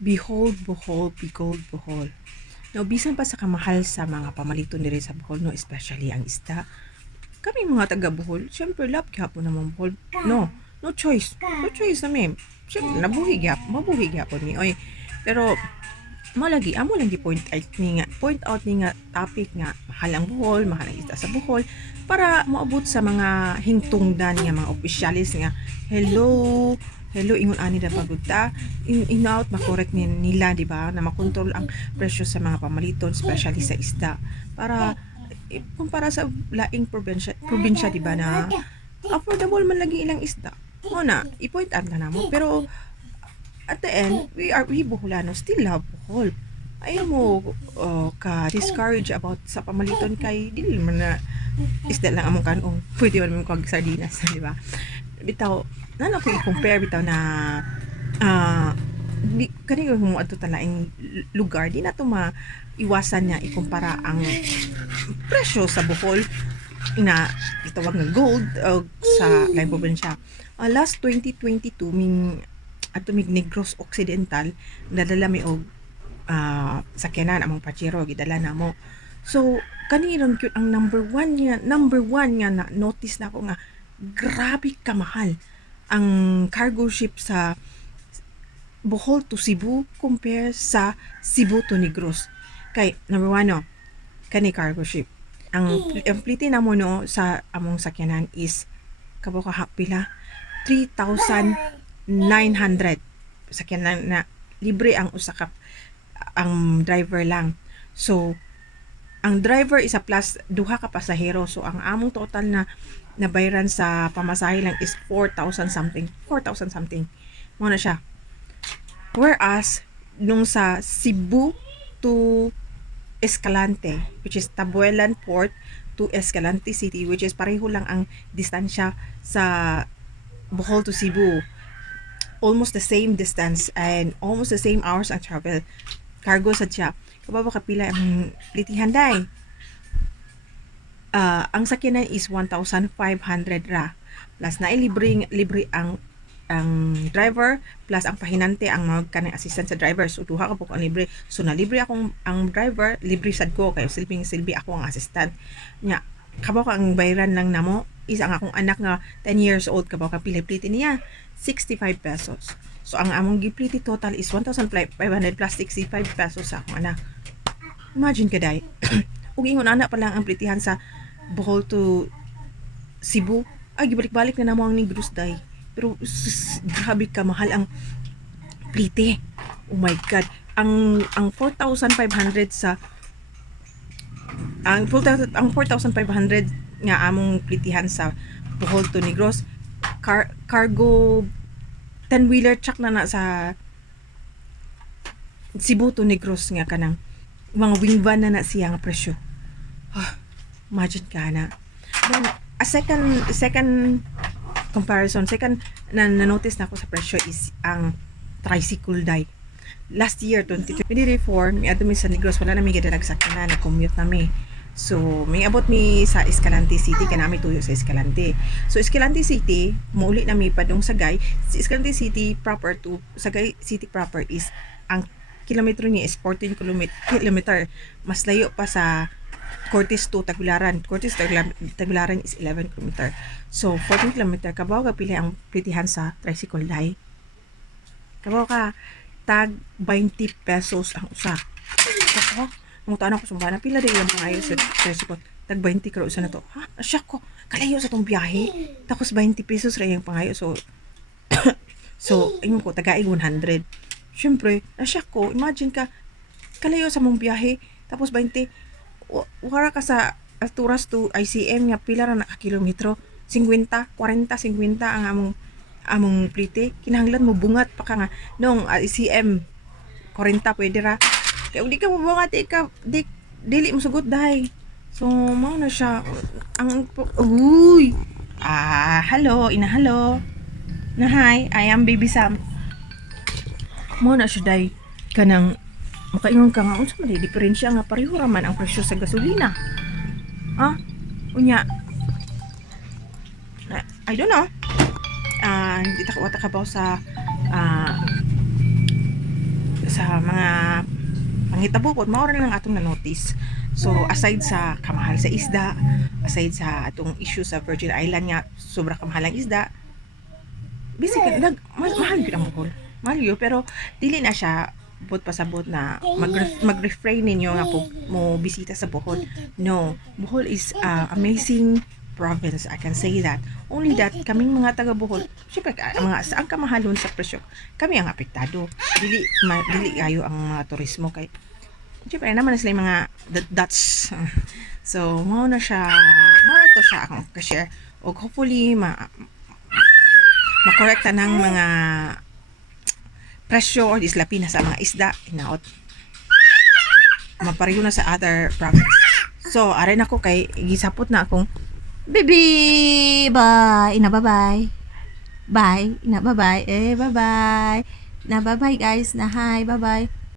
Behold, Bohol, behold, Bohol. No, bisan pa sa kamahal sa mga pamaliton diri sa Bohol, no, especially ang isda. Kami mga taga Bohol, syempre love gyapon naman Bohol. No, no choice. No choice na ma'am. Syempre, nabuhi gyap, mabuhi gyapon ni oy. Pero malagi amo lang point out ni nga point out ni nga topic nga mahal ang Bohol, mahal ang isda sa Bohol para maabot sa mga hingtungdan nga mga opisyalis nga hello hello ingon ani da pagudta in, in out makorek ni nila di ba? Na makontrol ang presyo sa mga pamaliton especially sa isda. Para eh, kumpara sa laing probinsya probinsya di ba na affordable man lagi ilang isda. Mo na i-point out na namo. Pero at the end we are we Boholano still love Bohol ayaw mo uh, ka discourage about sa pamaliton kay dili man na isda lang among kanon pwede man mo kag sardinas di ba? Bitaw nana ko i-compare bitaw na di kani ko mo adto talaing lugar di na to maiwasan niya ikumpara ang presyo sa Bohol na itawag nga gold o sa lain probinsya. Ah, last 2022 ming ato mig Negros Occidental nadala mi og ah, sakyanan among pachero gidala namo. So kaniron gyud ang number one nga number one nga na notice na ako nga grabe kamahal ang cargo ship sa Bohol to Cebu compare sa Cebu to Negros. Kay number one no, kani cargo ship. Ang ang plite na mo no sa among sakyanan is kabo ka pila 3,900 sakyanan na libre ang usa ka ang driver lang. So ang driver is a plus duha ka pasahero. So ang among total na nabayaran sa pamasahe lang is 4,000 something. 4,000 something. Mo na siya. Whereas nung sa Cebu to Escalante which is Tabuelan Port to Escalante City which is pareho lang ang distansya sa Bohol to Cebu. Almost the same distance and almost the same hours ang travel cargo sa siya kababa kapila ang plitihan day? Ah, ang sakyanan is 1,500 ra. Plus na libre libre ang ang driver plus ang pahinante ang mga assistant sa driver. So duha ka po ang libre. So na libre akong ang driver libre sad ko. Kay silbing silbi ako ang assistant. Nya kabaw ka ang bayaran lang namo. Is ang akong anak nga 10 years old kabaw ka pila pliti niya. 65 pesos so ang among gipliti total is 1,500 plus 65 pesos sa akong anak. Imagine ka day. Ug ingon ana pa lang ang plitihan sa Bohol to Cebu. Ay gibalik-balik na namo ang Negros day. Pero grabe ka mahal ang plite oh my god. Ang ang 4,500 sa ang 4,000 ang 4,500 nga among plitihan sa Bohol to Negros car, cargo 10 wheeler truck na na sa Cebu to Negros nga kanang mga wing van na na siya nga presyo Ah, imagine ka na. Then, a second, second comparison, second na na-notice na ako sa presyo is ang tricycle day. Last year, 2024, may ato sa Negros, wala na may gadalag sa na, nag-commute na mi. So, may abot mi sa Escalante City, kaya namin tuyo sa Escalante. So, Escalante City, mauli na mi padung Sagay. Si Escalante City proper to, Sagay City proper is, ang kilometro niya is 14 kilometer, kilometer. Mas layo pa sa Cortes to Tagbilaran. Cortes to Tagbilaran is 11 km. So, 14 km. Kabaw ka pili ang plitihan sa tricycle day. Kabaw ka, tag 20 pesos ang usa. Ako, nangutaan ako sumbana. Pila din yung pangayo sa tricycle. Tag 20 karo usa na to. Ha? Asya ko. Kalayo sa tong biyahe. Tapos 20 pesos rin yung pangayo. So, so, ayun ko, tagaig 100. Siyempre, asya ko. Imagine ka, kalayo sa mong biyahe. Tapos 20 wa- wara ka sa Alturas to ICM nga pila ra na ka kilometro 50 40 50 ang among among plite kinahanglan mo bungat pa ka nga nung ICM 40 pwede ra kay ug di ka mo bungat di ka di, dili mo sugot dahay so mao na siya. Ang uy! Ah hello ina hello. Na hi I am baby Sam. Mo na siya day. Kanang makaingon ka nga unsa man di diferensya nga pareho ra man ang presyo sa gasolina. Ha unya. I, I don't know. Ah hindi ta wata ka ba sa ah sa mga pangitabukod mao ra lang atong na-notice. So aside sa kamahal sa isda, aside sa atong issue sa Virgin Island nga sobra kamahal ang isda, basically nag ma- mahal gyud ang Bohol. Mahal gyud pero dili na siya bot pasabot na mag mag-refrain ninyo nga po mo bisita sa Bohol. No, Bohol is uh, amazing province. I can say that. Only that kaming mga taga Bohol, syempre mga saan kamahalon sa presyo, kami ang apektado. Dili ma, dili kayo ang mga turismo kay Siyempre, naman na sila yung mga dots. So, mo na siya, na to siya akong ka-share. O hopefully, ma makorekta ng mga presyo or islapi na sa mga isda, inaot. Mapareho na sa other province. So, aray na ko kay, gisapot na akong, Baby, bye. Ina, bye-bye. Bye. Ina, bye-bye. Eh, bye-bye. Na, bye-bye, guys. Na, hi. Bye-bye.